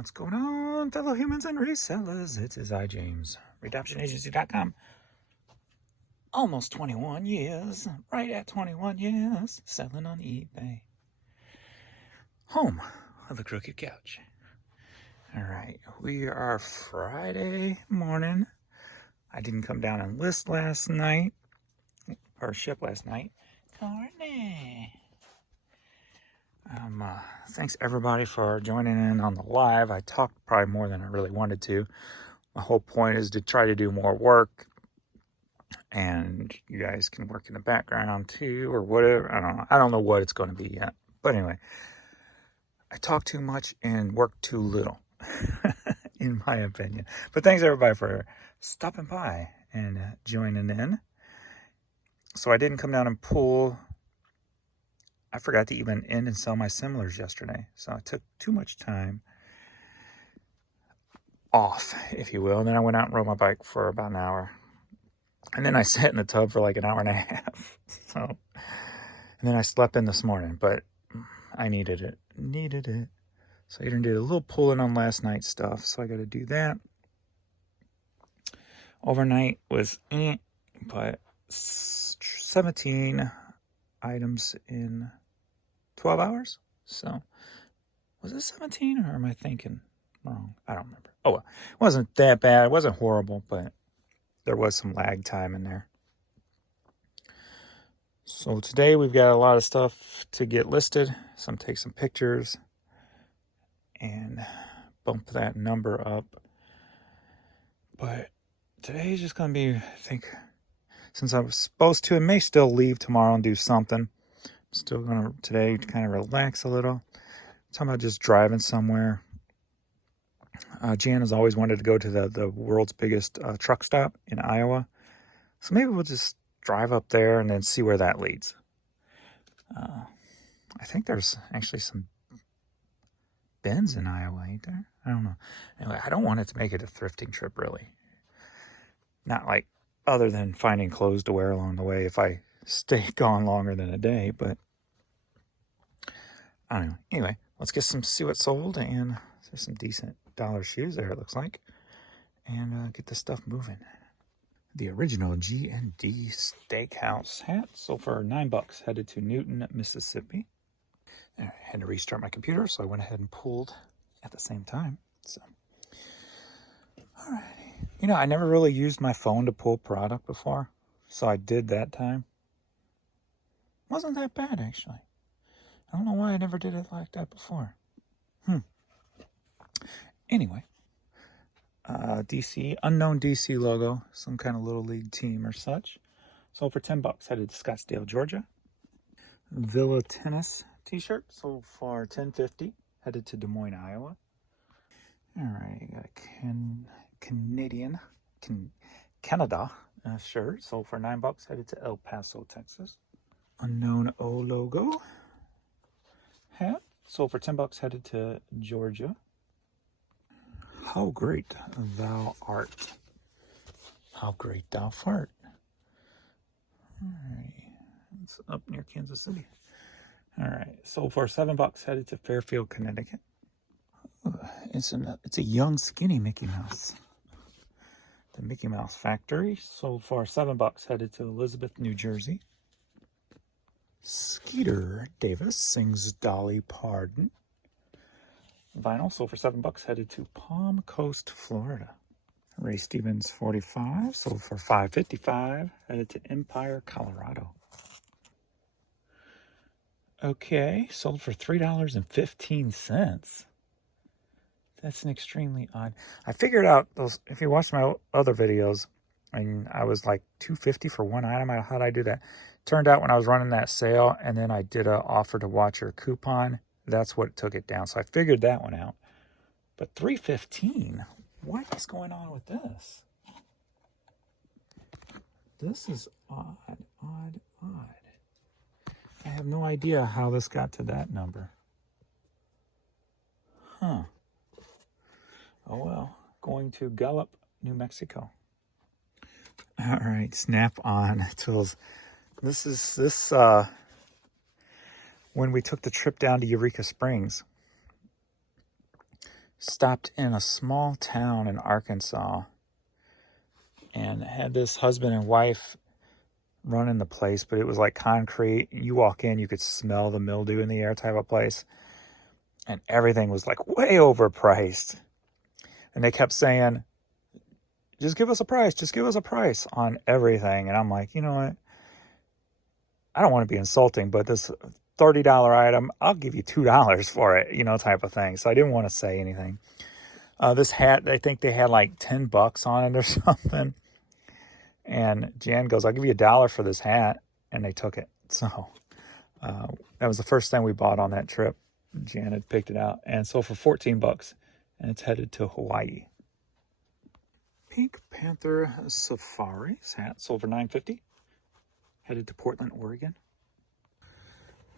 What's going on, fellow humans and resellers? It is I, James, redemptionagency.com. Almost 21 years, right at 21 years, selling on eBay. Home of the crooked couch. All right, we are Friday morning. I didn't come down and list last night, or ship last night. Courtney. Thanks everybody for joining in on the live. I talked probably more than I really wanted to. My whole point is to try to do more work, and you guys can work in the background too, or whatever. I don't know what it's going to be yet. But anyway, I talk too much and work too little, in my opinion. But thanks everybody for stopping by and joining in. So I didn't come down and pull. I forgot to even end and sell my similars yesterday. So I took too much time off, if you will. And then I went out and rode my bike for about an hour. And then I sat in the tub for like an hour and a half. So, and then I slept in this morning, but I needed it. So I did a little pulling on last night's stuff. So I got to do that. Overnight was, but 17 items in 12 hours. So was it 17 or am I thinking wrong? I don't remember. Oh, well, it wasn't that bad. It wasn't horrible, but there was some lag time in there. So today we've got a lot of stuff to get listed. So I'm taking some pictures and bump that number up. But today is just going to be, I think, since I was supposed to, I may still leave tomorrow and do something. I'm still going to today kind of relax a little. Talking about just driving somewhere. Jan has always wanted to go to the world's biggest truck stop in Iowa. So maybe we'll just drive up there and then see where that leads. I think there's actually some bins in Iowa, ain't there? I don't know. Anyway, I don't want it to make it a thrifting trip, really. Not like other than finding clothes to wear along the way if I stay gone longer than a day, but I don't know. Anyway, let's see what's sold, and there's some decent dollar shoes there, it looks like, and get this stuff moving. The original G&D Steakhouse hat sold for $9, headed to Newton, Mississippi. I had to restart my computer, so I went ahead and pulled at the same time. So, alrighty. You know, I never really used my phone to pull product before, so I did that time. Wasn't that bad, actually. I don't know why I never did it like that before. Anyway, DC, unknown DC logo, some kind of little league team or such. Sold for $10, headed to Scottsdale, Georgia. Villa Tennis t-shirt sold for $10.50, headed to Des Moines, Iowa. All right, got a Canada shirt sold for $9, headed to El Paso, Texas. Unknown O logo hat sold for $10, headed to Georgia. How great thou art. How great thou fart. All right, it's up near Kansas City. All right, sold for $7, headed to Fairfield, Connecticut. It's a young, skinny Mickey Mouse. The Mickey Mouse Factory sold for $7, headed to Elizabeth, New Jersey. Skeeter Davis sings Dolly Parton. Vinyl sold for $7, headed to Palm Coast, Florida. Ray Stevens 45 sold for $5.55, headed to Empire, Colorado. Okay, sold for $3.15. That's an extremely odd. I figured out those. If you watch my other videos, and I was like $2.50 for one item. How'd I do that? Turned out when I was running that sale, and then I did a offer to watch your coupon. That's what took it down. So I figured that one out. But $3.15. What is going on with this? This is odd. I have no idea how this got to that number. Oh well. Going to Gallup, New Mexico. All right, Snap-on tools. This is when we took the trip down to Eureka Springs. stopped in a small town in Arkansas and had this husband and wife running the place, but it was like concrete. You walk in, you could smell the mildew in the air type of place. And everything was like way overpriced. And they kept saying, just give us a price, just give us a price on everything. And I'm like, you know what? I don't want to be insulting, but this $30 item, I'll give you $2 for it, you know, type of thing. So I didn't want to say anything. This hat, I think they had like $10 on it or something. And Jan goes, I'll give you $1 for this hat. And they took it. So that was the first thing we bought on that trip. Jan had picked it out. And so for $14, and it's headed to Hawaii. Pink Panther Safari's hat sold for $9.50. Headed to Portland, Oregon.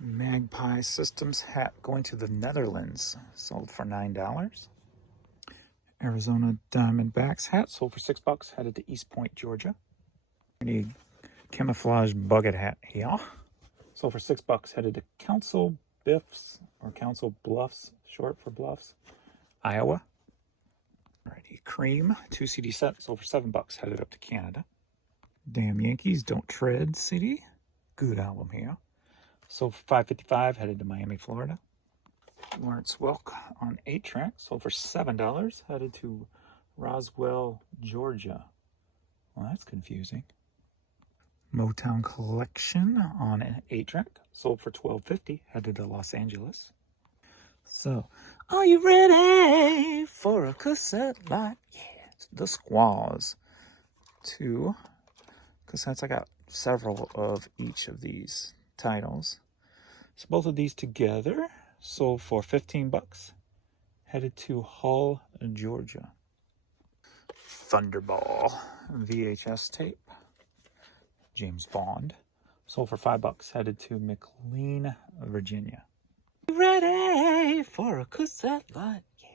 Magpie Systems hat going to the Netherlands. Sold for $9. Arizona Diamondbacks hat sold for $6. Headed to East Point, Georgia. Any camouflage bucket hat here. Sold for $6. Headed to Council Biffs, or Council Bluffs, short for Bluffs, Iowa. Alrighty, Cream 2 CD set sold for $7. Headed up to Canada. Damn Yankees Don't Tread CD. Good album here. Sold for $5.55. Headed to Miami, Florida. Lawrence Welk on 8-track. Sold for $7. Headed to Roswell, Georgia. Well, that's confusing. Motown Collection on an 8-track. Sold for $12.50. Headed to Los Angeles. So, are you ready for a cassette like, yeah, the Squaws? 2 cassettes. I got several of each of these titles. So both of these together sold for $15. Headed to Hull, Georgia. Thunderball VHS tape. James Bond. Sold for $5. Headed to McLean, Virginia. Ready for a cassette like, yeah.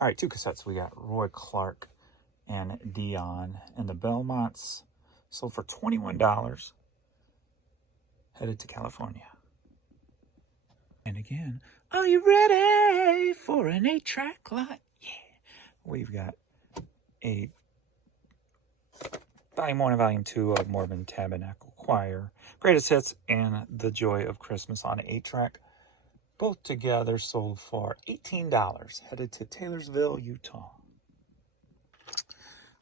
All right, 2 cassettes. We got Roy Clark and Dion, and the Belmonts sold for $21. Headed to California. And again, are you ready for an 8-track like, yeah. We've got a Volume 1 and Volume 2 of Mormon Tabernacle Choir, Greatest Hits, and The Joy of Christmas on 8-track. Both together sold for $18. Headed to Taylorsville, Utah.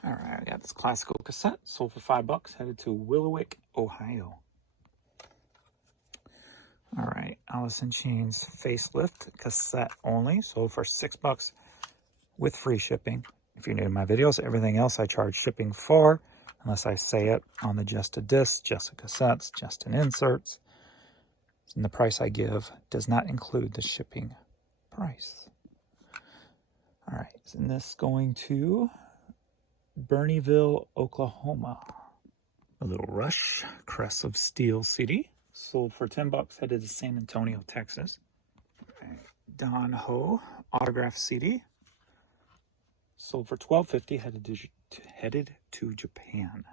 All right, I got this classical cassette. Sold for $5. Headed to Willowick, Ohio. All right, Alice in Chains Facelift cassette only. Sold for $6 with free shipping. If you're new to my videos, everything else I charge shipping for, unless I say it on the Just a Disc, Just a Cassettes, Just an Inserts. And the price I give does not include the shipping price. All right, and this going to Bernieville, Oklahoma. A Little Rush Crest of Steel CD. Sold for $10. Headed to San Antonio, Texas. Right. Don Ho Autograph CD. Sold for $12.50. Headed to Japan.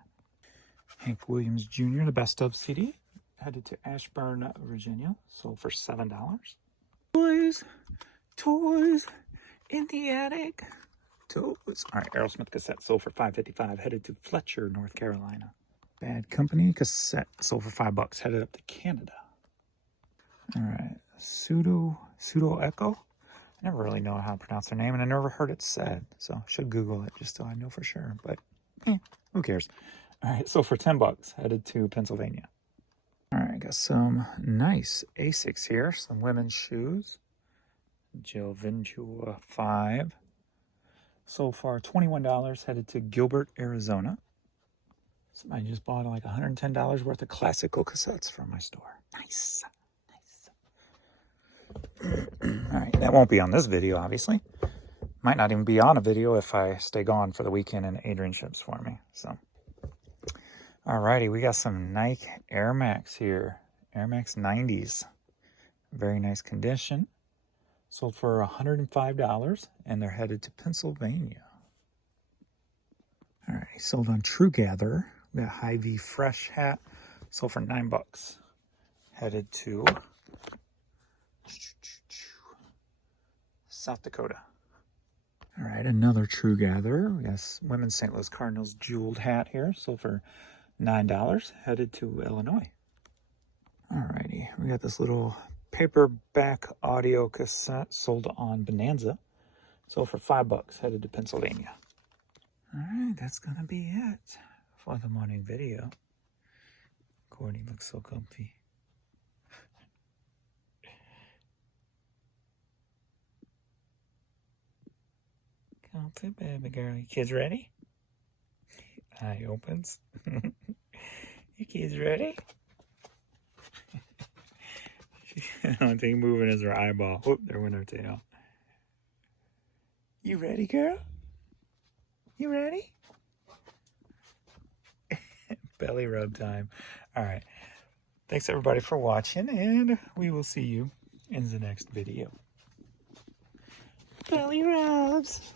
Hank Williams Jr. The Best Of CD. Headed to Ashburn, Virginia. Sold for $7. Toys in the attic. Toys. All right, Aerosmith cassette sold for $5.55. Headed to Fletcher, North Carolina. Bad Company cassette sold for $5. Headed up to Canada. All right, Pseudo Echo. I never really know how to pronounce their name, and I never heard it said, so I should Google it just so I know for sure. But who cares? All right, so for $10, headed to Pennsylvania. All right, got some nice Asics here, some women's shoes. Jill Ventura 5. So far, $21, headed to Gilbert, Arizona. Somebody just bought like $110 worth of classical cassettes from my store. Nice. All right, that won't be on this video, obviously. Might not even be on a video if I stay gone for the weekend and Adrian ships for me. So, alrighty, we got some Nike Air Max here. Air Max 90s. Very nice condition. Sold for $105, and they're headed to Pennsylvania. All right, sold on True Gather. We got a Hy-Vee Fresh hat. Sold for $9. Headed to South Dakota. All right, another True Gatherer. We got Women's St. Louis Cardinals jeweled hat here. Sold for $9. Headed to Illinois. All righty, we got this little paperback audio cassette sold on Bonanza. Sold for $5. Headed to Pennsylvania. All right, that's going to be it for the morning video. Courtney looks so comfy. Comfy, baby girl. You kids ready? Eye opens. You kids ready? The only thing moving is her eyeball. Whoop, there went her tail. You ready, girl? You ready? Belly rub time. All right. Thanks, everybody, for watching, and we will see you in the next video. Belly rubs.